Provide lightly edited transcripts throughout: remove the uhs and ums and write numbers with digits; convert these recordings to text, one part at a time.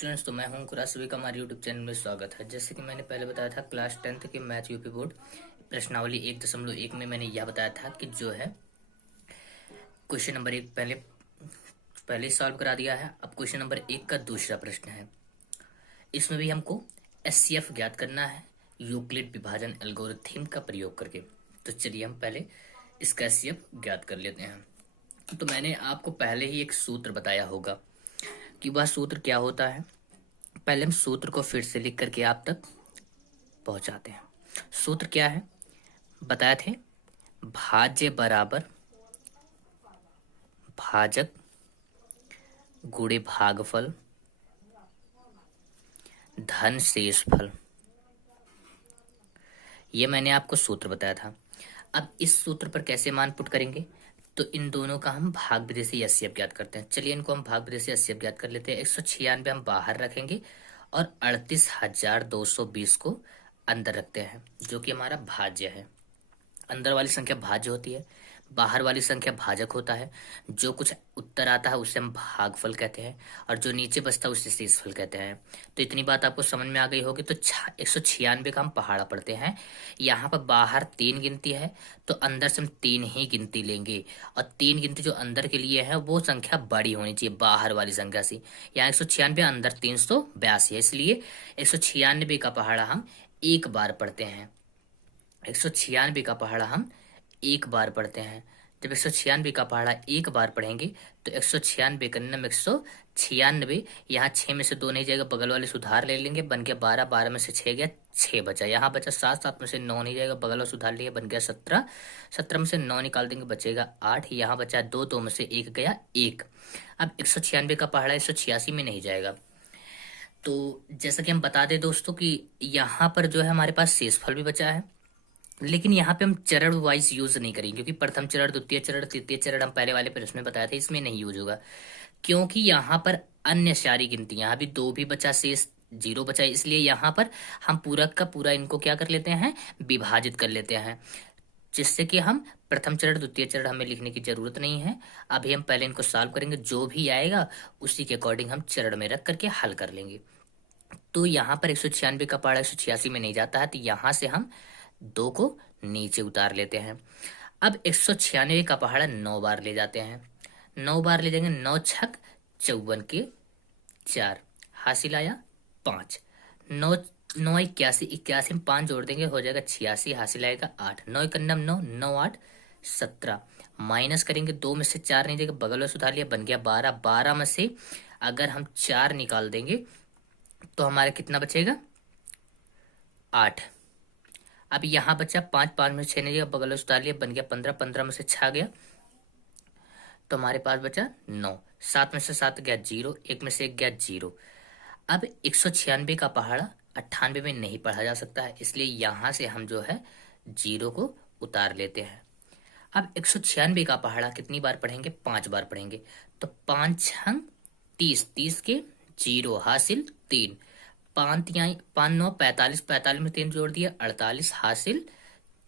Students, तो मैं हूं अंकुरा। सभी का हमारे यूट्यूब चैनल में स्वागत है। जैसे कि मैंने पहले बताया था, क्लास 10th के मैथ यूपी बोर्ड प्रश्नावली 1.1 में मैंने यह बताया था कि जो है क्वेश्चन नंबर 1 पहले सॉल्व करा दिया है। अब क्वेश्चन नंबर 1 का दूसरा प्रश्न है। इसमें भी हमको एचसीएफ ज्ञात करना है यूक्लिड विभाजन एल्गोरिथम का प्रयोग करके। तो चलिए हम पहले इसका एचसीएफ ज्ञात कर लेते हैं। तो मैंने आपको पहले ही एक सूत्र बताया होगा कि वह सूत्र क्या होता है। पहले हम सूत्र को फिर से लिख करके आप तक पहुंचाते हैं। सूत्र क्या है बताए थे? भाज्य बराबर भाजक गुणे भागफल धन शेषफल। ये मैंने आपको सूत्र बताया था। अब इस सूत्र पर कैसे मान पुट करेंगे? तो इन दोनों का हम भाग विदेशी एचसीएफ ज्ञात करते हैं। चलिए इनको हम भाग विदेशी एचसीएफ ज्ञात कर लेते हैं। 196 हम बाहर रखेंगे और 38,220 को अंदर रखते हैं, जो कि हमारा भाज्य है। अंदर वाली संख्या भाज्य होती है, बाहर वाली संख्या भाजक होता है। जो कुछ उत्तर आता है उसे हम भागफल कहते हैं और जो नीचे बचता है उसे शेषफल कहते हैं। तो इतनी बात आपको समझ में आ गई होगी। तो 196 का हम पहाड़ा पढ़ते हैं। यहाँ पर बाहर 3 गिनती है तो अंदर से हम 3 ही गिनती लेंगे और 3 गिनती जो अंदर के लिए है वो संख्या बड़ी होनी चाहिए बाहर वाली संख्या से। यहाँ 196 अंदर 382 है, इसलिए 196 का पहाड़ा हम एक बार पढ़ते हैं। 196 का पहाड़ा हम एक बार पढ़ते हैं। जब 196 का पहाड़ा एक बार पढ़ेंगे तो 196 का नम 196, यहाँ 6 में से 2 नहीं जाएगा, बगल वाले सुधार ले लेंगे, बन गया 12, 12 में से 6 गया, 6 बचा। यहाँ बचा 7, 7 में से 9 नहीं जाएगा, बगल वाला सुधार लिया, बन गया 17, 17 में से 9 निकाल देंगे, बचेगा 8। यहाँ बचा 2, 2 में से 1 गया 1। अब 196 का पहाड़ा 186 में नहीं जाएगा। तो जैसा कि हम बता दें दोस्तों कि यहाँ पर जो है हमारे पास शेषफल भी बचा है, लेकिन यहाँ पे हम चरण वाइज यूज नहीं करेंगे, क्योंकि प्रथम चरण, द्वितीय चरण, तृतीय चरण हम पहले वाले प्रश्न में बताए थे, इसमें नहीं यूज होगा। क्योंकि यहाँ पर अन्य सारी गिनतियां, अभी 2 भी बचा, शेष 0 बचा, इसलिए यहाँ पर हम पूरा का पूरा इनको क्या कर लेते हैं, विभाजित कर लेते हैं, जिससे कि हम प्रथम चरण द्वितीय चरण हमें लिखने की जरूरत नहीं है। अभी हम पहले इनको सॉल्व करेंगे, जो भी आएगा उसी के अकॉर्डिंग हम चरण में रख करके हल कर लेंगे। तो यहाँ पर 196 का पहाड़ा 186 में नहीं जाता है, तो यहाँ से हम 2 को नीचे उतार लेते हैं। अब 196 का पहाड़ा 9 बार ले जाते हैं। 9 बार ले जाएंगे, 9 छक 54 के 4, हासिल आया 5। 9 9 81, 81 में 5 जोड़ देंगे, हो जाएगा 86, हासिल आएगा 8। 9 कन्नम 9, 9 8 17। माइनस करेंगे, 2 में से 4 नहीं देगा, बगल में सुधार लिया, बन गया 12। 12 में से अगर हम 4 निकाल देंगे तो हमारा कितना बचेगा, 8। अब यहाँ बचा 5, 5 में 6 नहीं दिया, बगल में उतार लिया, बन गया 15। 15 में से 6 गया तो हमारे पास बचा 9। 7 में से 7 गया 0, 1 में से 1 गया 0। अब 196 का पहाड़ा 98 में नहीं पढ़ा जा सकता है, इसलिए यहाँ से हम जो है 0 को उतार लेते हैं। अब 196 का पहाड़ा कितनी बार पढ़ेंगे, 5 बार पढ़ेंगे। तो 5 छंग 30, 30 के 0, हासिल 3। 5 9 45, 45 में 3 जोड़ दिया, 48, हासिल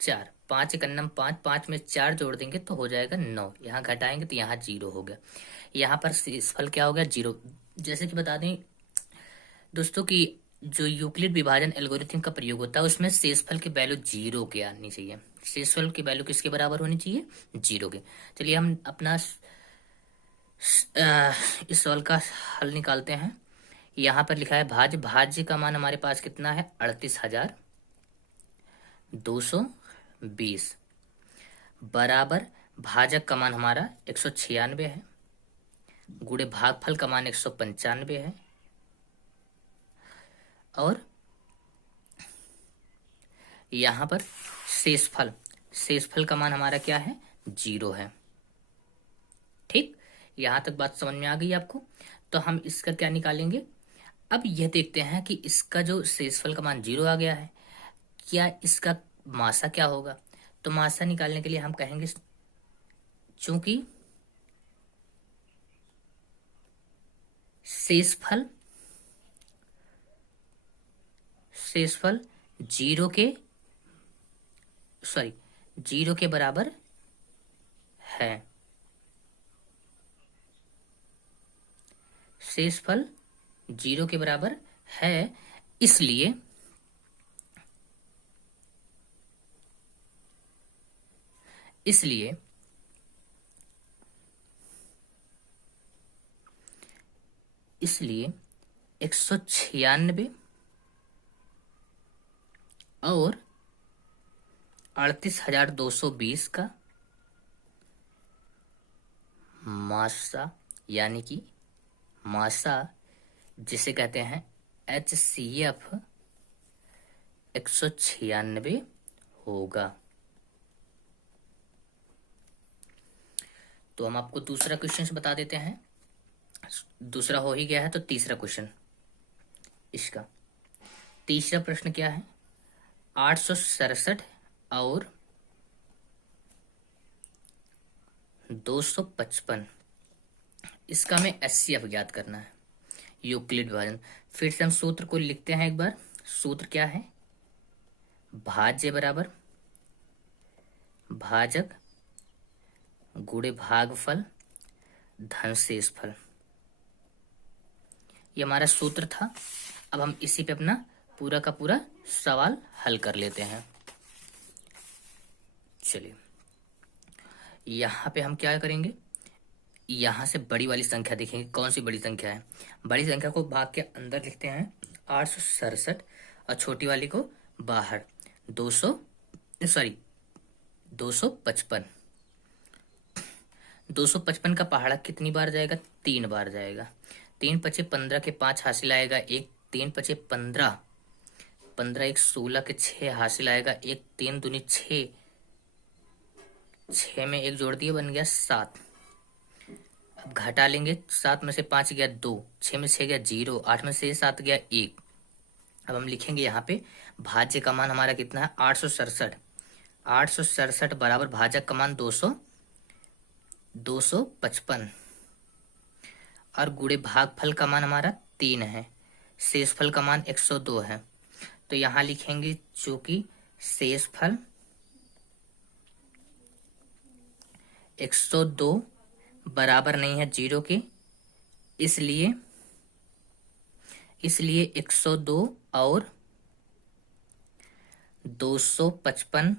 4। 5 कन्नम 5, 5 में 4 जोड़ देंगे तो हो जाएगा 9। यहाँ घटाएंगे तो यहाँ 0 हो गया। यहाँ पर शेषफल क्या हो गया, 0। जैसे कि बता दें दोस्तों कि जो यूक्लिड विभाजन एल्गोरिथम का प्रयोग होता है उसमें शेषफल की वैल्यू 0 के आनी चाहिए। शेषफल की वैल्यू किसके बराबर होनी चाहिए, 0 के। चलिए हम अपना इस सवाल का हल निकालते हैं। यहाँ पर लिखा है भाज्य, भाज्य का मान हमारे पास कितना है, 38,220 बराबर भाजक का मान हमारा 196 है, गुणे भागफल का मान 195 है, और यहाँ पर शेषफल, शेषफल का मान हमारा क्या है, 0 है। ठीक, यहां तक बात समझ में आ गई आपको। तो हम इसका क्या निकालेंगे, अब यह देखते हैं कि इसका जो शेषफल का मान 0 आ गया है, क्या इसका मासा क्या होगा। तो मासा निकालने के लिए हम कहेंगे, चूंकि शेषफल 0 के बराबर है, शेषफल जीरो के बराबर है, इसलिए इसलिए इसलिए 196 और 38,220 का मासा, यानी कि मासा जिसे कहते हैं HCF 196 होगा। तो हम आपको दूसरा क्वेश्चन बता देते हैं। दूसरा हो ही गया है तो तीसरा क्वेश्चन इसका। तीसरा प्रश्न क्या है? 867 और 255, इसका हमें HCF ज्ञात करना है, यूक्लिड विभाजन। फिर से हम सूत्र को लिखते हैं एक बार। सूत्र क्या है? भाज्य बराबर भाजक गुणे भागफल धन शेषफल, ये हमारा सूत्र था। अब हम इसी पे अपना पूरा का पूरा सवाल हल कर लेते हैं। चलिए, यहाँ पे हम क्या करेंगे, यहाँ से बड़ी वाली संख्या देखेंगे। कौन सी बड़ी संख्या है? बड़ी संख्या को भाग के अंदर लिखते हैं 867 और छोटी वाली को बाहर 255। 255 का पहाड़ा कितनी बार जाएगा? 3 बार जाएगा। 3 पचे 15 के 5 हासिल आएगा एक। 3 पचे 15, 15 एक 16 के 6 हासिल आएगा एक। 3 दूनी 6, 6 में एक जोड़ दिए, बन गया 7। अब घटा लेंगे, 7 में से 5 गया 2, 6 में 6 गया 0, 8 में से 7 गया 1। अब हम लिखेंगे यहाँ पे भाज्य का मान हमारा कितना है? 867। 867 बराबर भाजक का मान 255 और गुणे भागफल का मान हमारा 3 है। शेषफल का मान 102 है। तो यहाँ लिखेंगे चूंकि शेषफल 102 बराबर नहीं है 0 के, इसलिए 102 और 255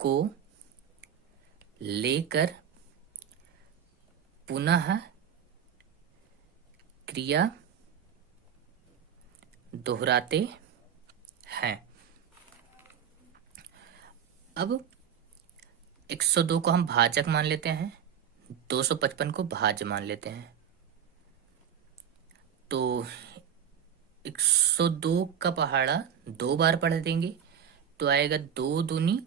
को लेकर पुनः क्रिया दोहराते हैं। अब 102 को हम भाजक मान लेते हैं, 255 को भाज्य मान लेते हैं। तो 102 का पहाड़ा 2 बार पढ़ देंगे तो आएगा 2 दूनी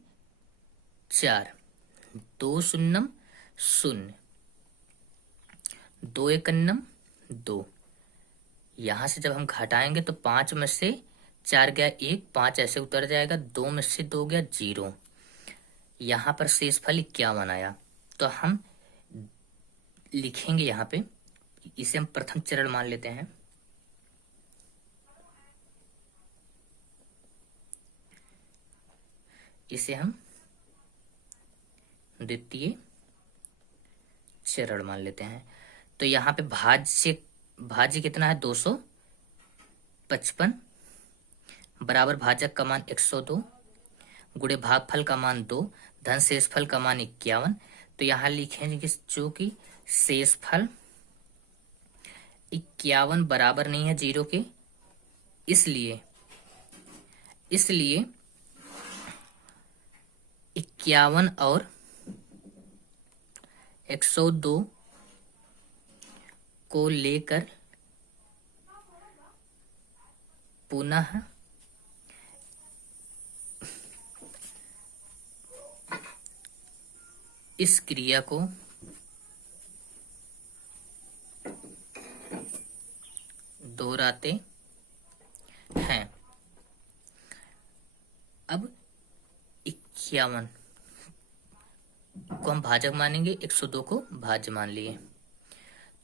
4, 2 शून्यम 0, 2 एकन्नम 2। यहां से जब हम घटाएंगे तो 5 में से 4 गया 1, 5 ऐसे उतर जाएगा। 2 में से 2 गया 0। यहाँ पर शेषफल 51 आया। तो हम लिखेंगे यहाँ पे, इसे हम प्रथम चरण मान लेते हैं। इसे हम द्वितीय चरण मान लेते हैं। तो यहाँ पे भाज्य कितना है? 255 बराबर भाजक का मान 102 गुणे भागफल का मान 2 धन शेषफल का मान 51। तो यहाँ लिखेंगे कि चूंकि शेषफल 51 बराबर नहीं है 0 के, इसलिए 51 और 102 को लेकर पुनः इस क्रिया को दोहराते हैं। अब 51 को हम भाजक मानेंगे, 102 को भाज्य मान लिए।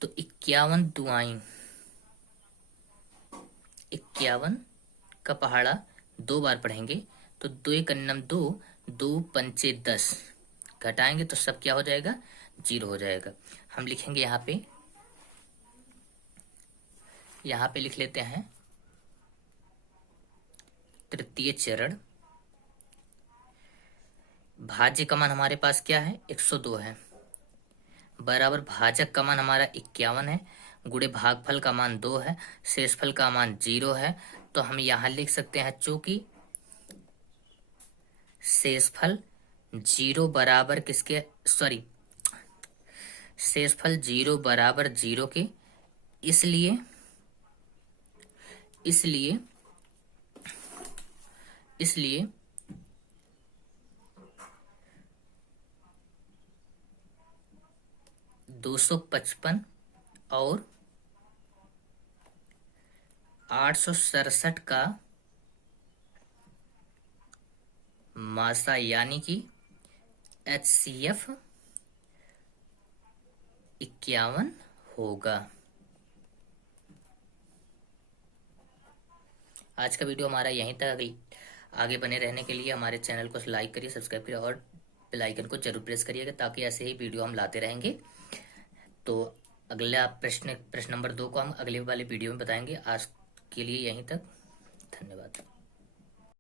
तो 51 दुआई 51 का पहाड़ा 2 बार पढ़ेंगे तो 2 एकन्नम 2, 2 पंचे 10, घटाएंगे तो सब क्या हो जाएगा? 0 हो जाएगा। हम लिखेंगे यहाँ पे यहां पे लिख लेते हैं तृतीय चरण। भाज्य का मान हमारे पास क्या है, 102 है, बराबर भाजक का मान हमारा 51 है, गुणे भागफल का मान 2 है, शेषफल का मान 0 है। तो हम यहां लिख सकते हैं चूंकि शेषफल 0 बराबर किसके, सॉरी, शेषफल 0 बराबर 0 के, इसलिए इसलिए इसलिए 255 और 867 का मासा यानी कि HCF 51 होगा। आज का वीडियो हमारा यहीं तक। आगे बने रहने के लिए हमारे चैनल को लाइक करिए, सब्सक्राइब करिए और बेल आइकन को जरूर प्रेस करिएगा, ताकि ऐसे ही वीडियो हम लाते रहेंगे। तो अगला प्रश्न नंबर 2 को हम अगले वाले वीडियो में बताएंगे। आज के लिए यहीं तक, धन्यवाद।